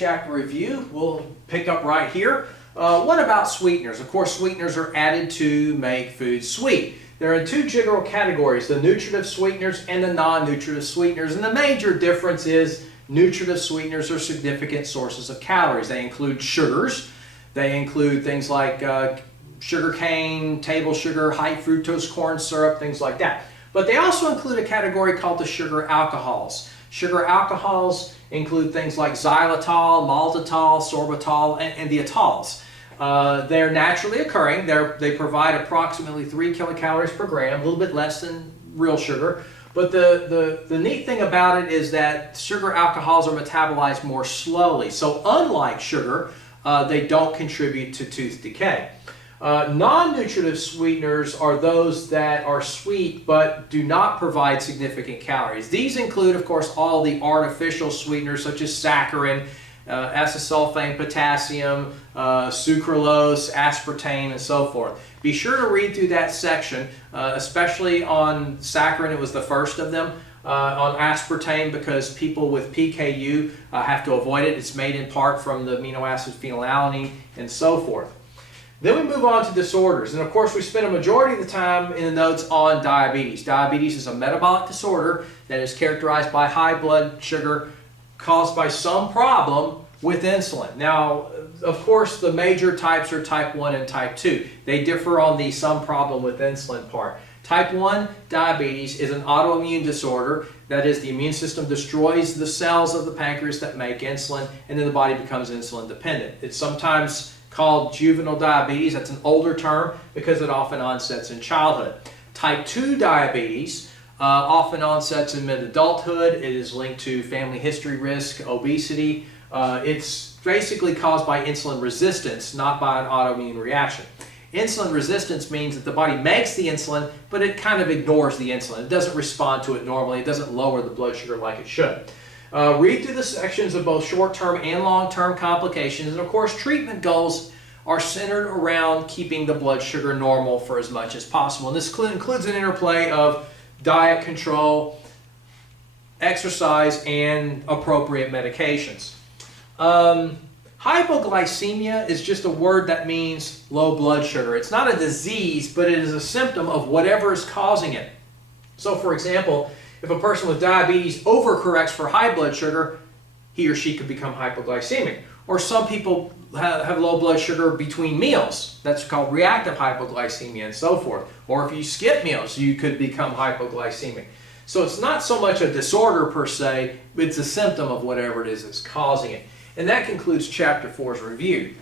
chapter review. We'll pick up right here. What about sweeteners? Of course, sweeteners are added to make food sweet. There are two general categories, the nutritive sweeteners and the non-nutritive sweeteners. And the major difference is nutritive sweeteners are significant sources of calories. They include sugars. They include things like sugar cane, table sugar, high fructose corn syrup, things like that. But they also include a category called the sugar alcohols. Sugar alcohols include things like xylitol, maltitol, sorbitol, and the atols. They're naturally occurring. They provide approximately 3 kilocalories per gram, a little bit less than real sugar. But the neat thing about it is that sugar alcohols are metabolized more slowly. So unlike sugar, they don't contribute to tooth decay. Non-nutritive sweeteners are those that are sweet but do not provide significant calories. These include, of course, all the artificial sweeteners such as saccharin, acesulfame, potassium, sucralose, aspartame, and so forth. Be sure to read through that section, especially on saccharin. It was the first of them. On aspartame, because people with PKU have to avoid it. It's made in part from the amino acid phenylalanine and so forth. Then we move on to disorders, and of course we spend a majority of the time in the notes on diabetes. Diabetes is a metabolic disorder that is characterized by high blood sugar caused by some problem with insulin. Now, of course, the major types are type 1 and type 2. They differ on the some problem with insulin part. Type 1 diabetes is an autoimmune disorder. That is, the immune system destroys the cells of the pancreas that make insulin, and then the body becomes insulin dependent. It's sometimes called juvenile diabetes. That's an older term because it often onsets in childhood. Type 2 diabetes often onsets in mid-adulthood. It is linked to family history risk, obesity. It's basically caused by insulin resistance, not by an autoimmune reaction. Insulin resistance means that the body makes the insulin, but it kind of ignores the insulin. It doesn't respond to it normally. It doesn't lower the blood sugar like it should. Read through the sections of both short-term and long-term complications. And of course, treatment goals are centered around keeping the blood sugar normal for as much as possible. And this includes an interplay of diet control, exercise, and appropriate medications. Hypoglycemia is just a word that means low blood sugar. It's not a disease, but it is a symptom of whatever is causing it. So for example, if a person with diabetes overcorrects for high blood sugar, he or she could become hypoglycemic. Or some people have low blood sugar between meals. That's called reactive hypoglycemia and so forth. Or if you skip meals, you could become hypoglycemic. So it's not so much a disorder per se, but it's a symptom of whatever it is that's causing it. And that concludes Chapter 4's review.